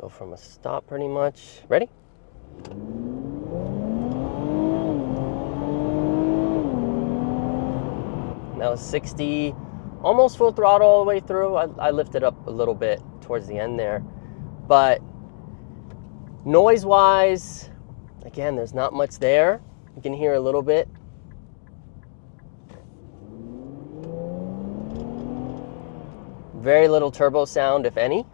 Go from a stop pretty much. Ready? That was 60, almost full throttle all the way through. I lifted up a little bit towards the end there. But noise-wise, again, there's not much there. You can hear a little bit. Very little turbo sound, if any.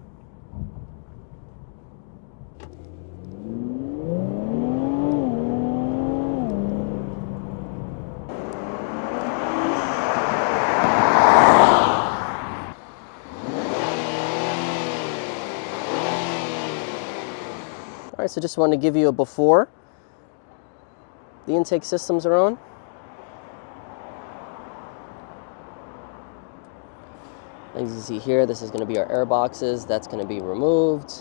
All right, so just wanted to give you a before. The intake systems are on. As you see here, this is going to be our air boxes. That's going to be removed.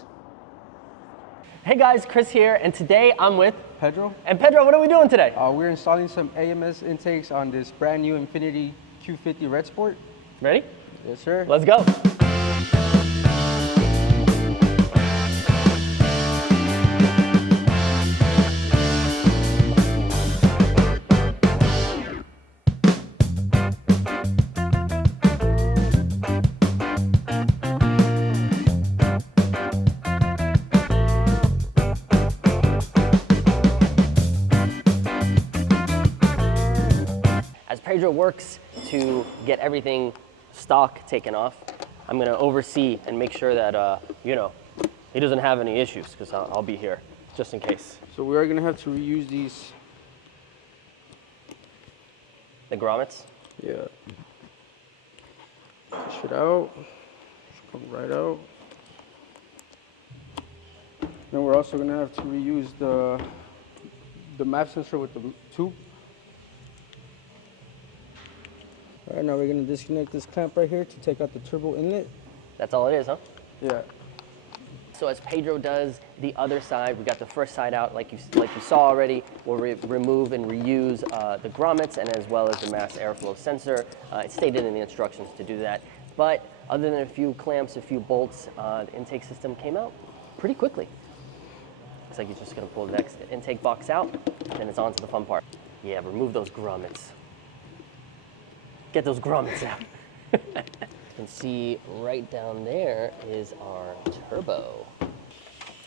Hey guys, Chris here, and today I'm with Pedro. And Pedro, what are we doing today? We're installing some AMS intakes on this brand new Infiniti Q50 Red Sport. Ready? Yes, sir. Let's go. As Pedro works to get everything stock taken off, I'm gonna oversee and make sure that, you know, he doesn't have any issues, because I'll be here just in case. So we are gonna have to reuse these. The grommets? Yeah. Push it out. Just come right out. Then we're also gonna have to reuse the map sensor with the tube. All right, now we're gonna disconnect this clamp right here to take out the turbo inlet. That's all it is, huh? Yeah. So as Pedro does the other side, we got the first side out like you saw already. We'll remove and reuse the grommets and as well as the mass airflow sensor. It's stated in the instructions to do that. But other than a few clamps, a few bolts, the intake system came out pretty quickly. Looks like you're just gonna pull the next intake box out, and it's on to the fun part. Yeah, remove those grommets. Get those grommets out. You can see right down there is our turbo.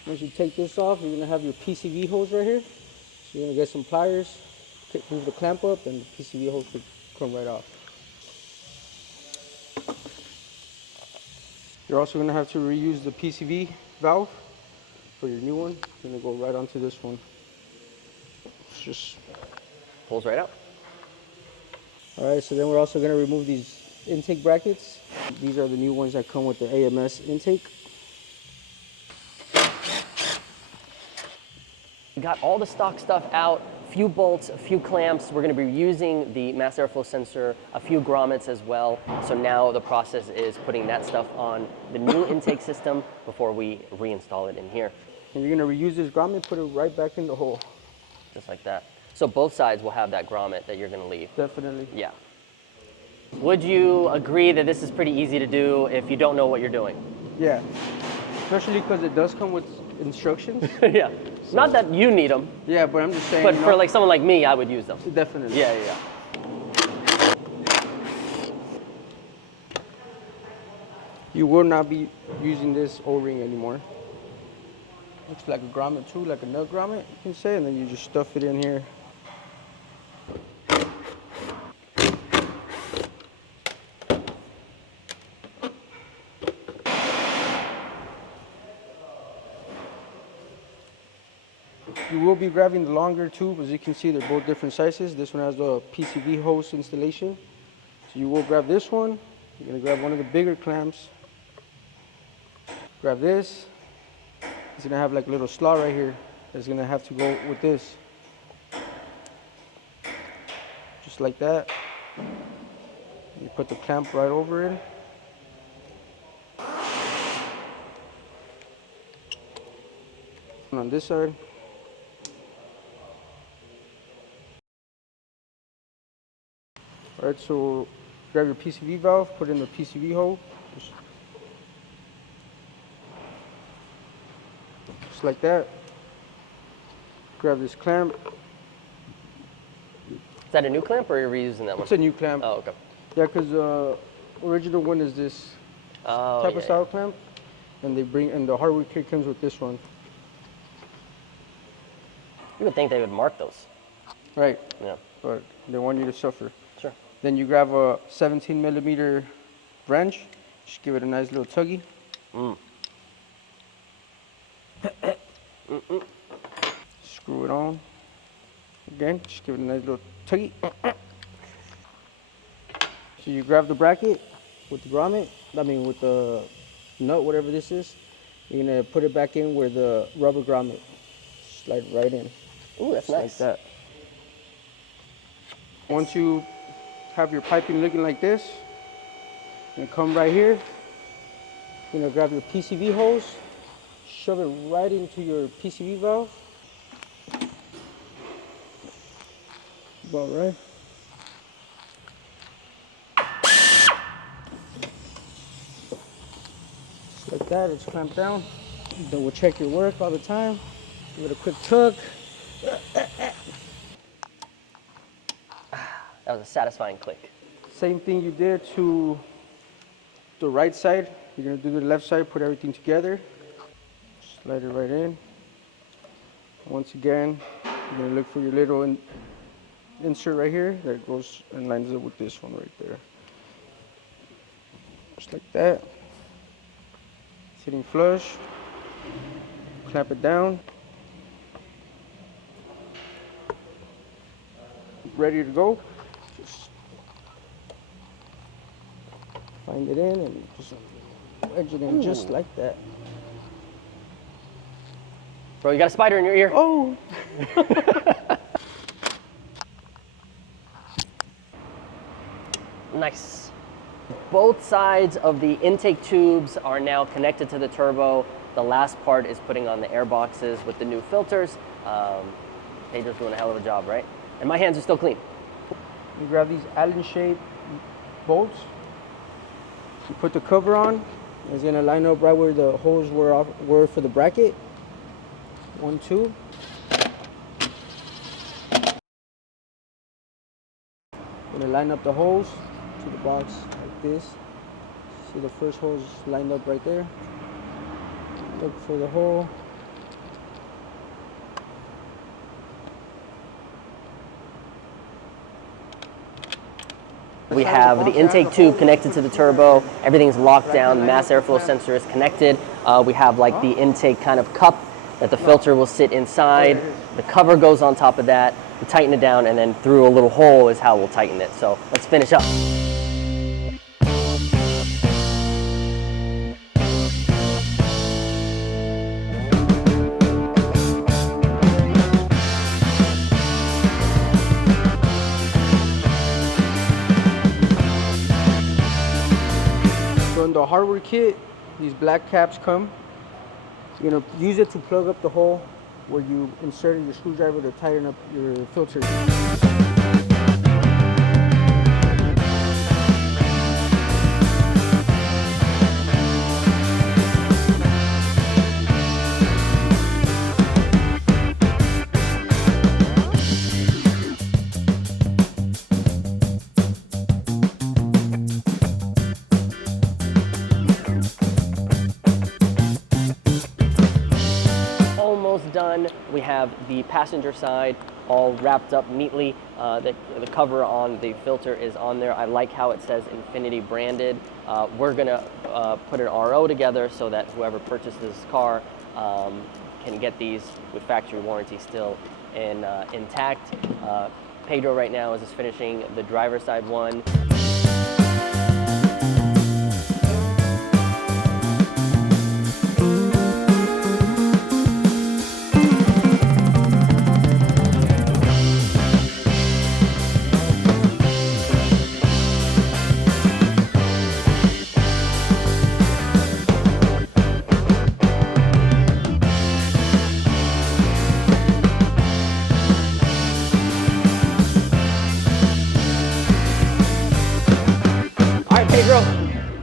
Once you take this off, you're gonna have your PCV hose right here. So you're gonna get some pliers, move the clamp up, and the PCV hose will come right off. You're also gonna have to reuse the PCV valve for your new one. You're gonna go right onto this one. It's just Pulls right out. all right. So then we're also gonna remove these intake brackets. These are the new ones that come with the AMS intake. We got all the stock stuff out, a few bolts, a few clamps. We're gonna be using the mass airflow sensor, a few grommets as well. So now the process is putting that stuff on the new intake system before we reinstall it in here. And you're gonna reuse this grommet, put it right back in the hole. Just like that. So both sides will have that grommet that you're gonna leave. Definitely. Yeah. Would you agree that this is pretty easy to do if you don't know what you're doing? Yeah. Especially because it does come with instructions. Yeah. So, not that you need them. Yeah, but I'm just saying. But for like someone like me, I would use them. Definitely. Yeah, yeah, yeah. You will not be using this O-ring anymore. Looks like a grommet too, like a nut grommet, you can say, and then you just stuff it in here. You will be grabbing the longer tube. As you can see, they're both different sizes. This one has the PCV hose installation. So you will grab this one. You're gonna grab one of the bigger clamps. Grab this. It's gonna have like a little slot right here that's gonna have to go with this. Just like that. You put the clamp right over it. And on this side. All right, so grab your PCV valve, put it in the PCV hole. just like that. Grab this clamp. Is that a new clamp or are you reusing that one? It's a new clamp. Oh, okay. Yeah, because original one is this type of style clamp, and the hardware kit comes with this one. You would think they would mark those. Right. Yeah. But they want you to suffer. Sure. Then you grab a 17 millimeter wrench. Just give it a nice little tuggy. Screw it on. Again, just give it a nice little tuggy. So you grab the bracket with the grommet, with the nut, whatever this is. You're gonna put it back in where the rubber grommet. Slide it right in. Ooh, that's just nice. Like that. Once you have your piping looking like this, you're gonna come right here. You're gonna grab your PCV hose, shove it right into your PCV valve. About right. Just like that, it's clamped down. Double check your work all the time. Give it a quick tug. That was a satisfying click. Same thing you did to the right side. You're gonna do the left side, put everything together. Slide it right in. Once again, you're gonna look for your little insert right here that goes and lines up with this one right there. Just like that. Sitting flush. Clamp it down. Ready to go. Just find it in and just wedge it in just like that. Bro, you got a spider in your ear. Oh! Nice. Both sides of the intake tubes are now connected to the turbo. The last part is putting on the air boxes with the new filters. Pedro's doing a hell of a job, right? And my hands are still clean. You grab these Allen-shaped bolts. You put the cover on. It's gonna line up right where the holes were for the bracket. 1, 2. Gonna line up the holes to the box like this. See the first hole's lined up right there. Look for the hole. We have the intake tube connected to the turbo. Everything's locked down. The mass airflow sensor is connected. We have like the intake kind of cup that the filter will sit inside. The cover goes on top of that. We tighten it down, and then through a little hole is how we'll tighten it. So let's finish up. So in the hardware kit, these black caps come. You're gonna use it to plug up the hole where you inserted your screwdriver to tighten up your filter. Done. We have the passenger side all wrapped up neatly. The cover on the filter is on there. I like how it says Infiniti branded. We're gonna put an RO together so that whoever purchases this car can get these with factory warranty still intact. Pedro right now is just finishing the driver's side one.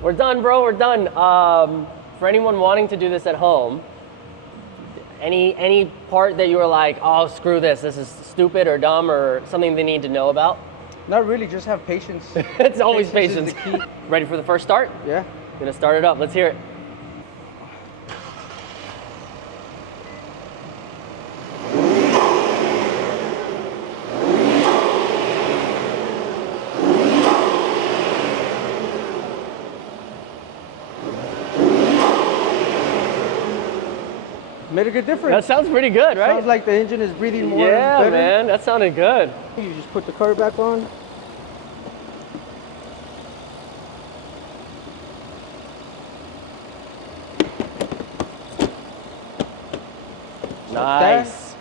We're done, bro. We're done. For anyone wanting to do this at home, Any part that you were like, oh, screw this is stupid or dumb or something they need to know about? Not really, just have patience. It's always patience. Is the key. Ready for the first start? Yeah. Gonna start it up. Let's hear it. Made a good difference. That sounds pretty good, right? Sounds like the engine is breathing more. Yeah, better. man, that sounded good. You just put the car back on. Nice.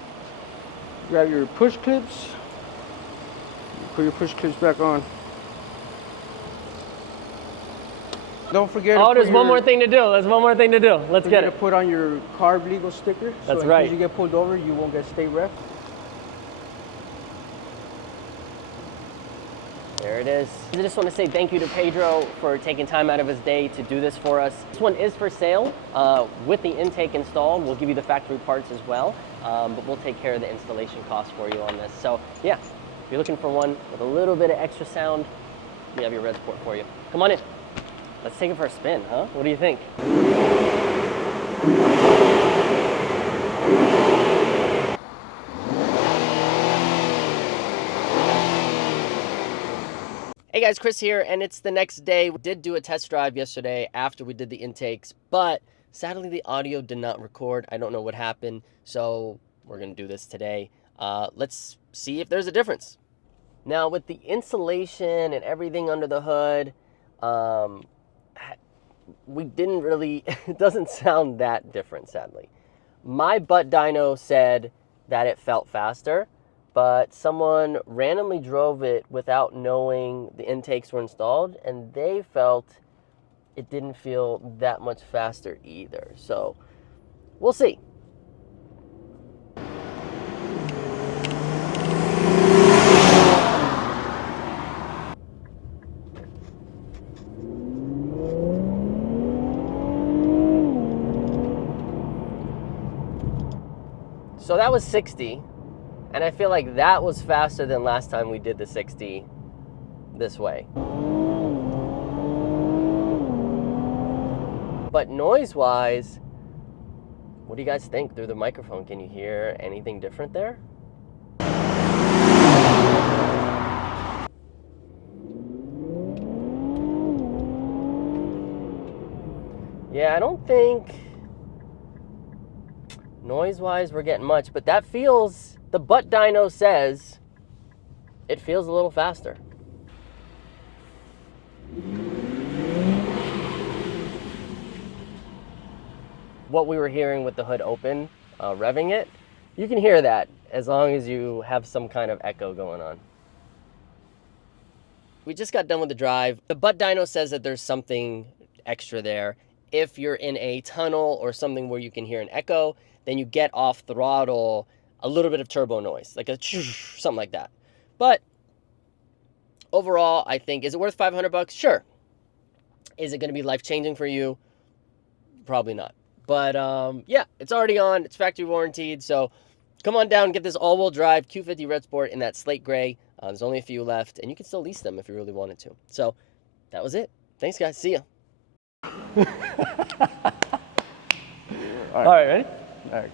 Grab your push clips. Put your push clips back on. Don't forget. Oh, there's one more thing to do. There's one more thing to do. Let's get to it. put on your carb legal sticker. That's so in right. case you get pulled over, you won't get state ref. There it is. I just want to say thank you to Pedro for taking time out of his day to do this for us. This one is for sale with the intake installed. We'll give you the factory parts as well, but we'll take care of the installation costs for you on this. So yeah, if you're looking for one with a little bit of extra sound, we have your red sport for you. Come on in. Let's take it for a spin, huh? What do you think? Hey guys, Chris here, and it's the next day. We did do a test drive yesterday after we did the intakes, but sadly the audio did not record. I don't know what happened, so we're gonna do this today. Let's see if there's a difference. Now with the insulation and everything under the hood, we didn't really, it doesn't sound that different, sadly. My butt dyno said that it felt faster, but someone randomly drove it without knowing the intakes were installed, and they felt it didn't feel that much faster either. So we'll see. So that was 60, and I feel like that was faster than last time we did the 60 this way. But noise-wise, what do you guys think through the microphone? Can you hear anything different there? Yeah, I don't think noise-wise we're getting much, but that feels, the butt dyno says it feels a little faster. What we were hearing with the hood open, revving it, you can hear that as long as you have some kind of echo going on. We just got done with the drive. The butt dyno says that there's something extra there. If you're in a tunnel or something where you can hear an echo, then you get off throttle a little bit of turbo noise, like a something like that. But overall, I think, is it worth $500? Sure. Is it going to be life-changing for you? Probably not. But yeah, it's already on. It's factory warranted. So come on down, get this all-wheel drive Q50 Red Sport in that slate gray. There's only a few left, and you can still lease them if you really wanted to. So that was it. Thanks, guys. See ya. All All right, ready? All right.